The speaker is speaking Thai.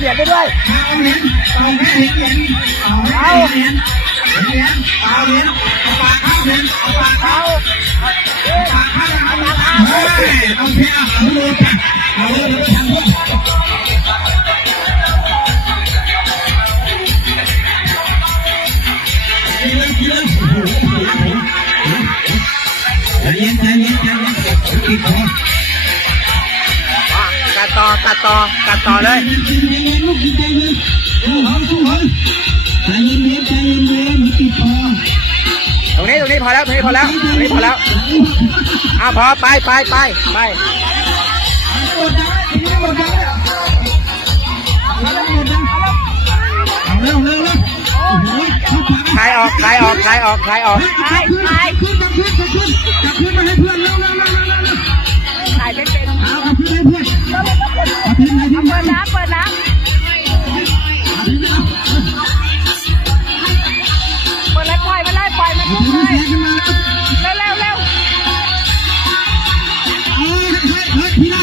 เหรียญไปด้วยเอาเหรียญเอาแค่เหรียญเอาเหรียญเอาเหรียญเอาเหรียญเอาปากเข้าเหรียญเอาปากเข้าปากเข้าเอาเพียเอาเลยเอาเลยทำด้วยใจเย็นติดคอกัดต่อเลยตรงนี้พอแล้วพอไปคลายออกขึ้นมาให้เพื่อนถ่ายไม่เป็นเอาขึ้นให้เพื่อนเปิดน้ำเลยปล่อยมันเลยทุกเลยเร็วพี่นา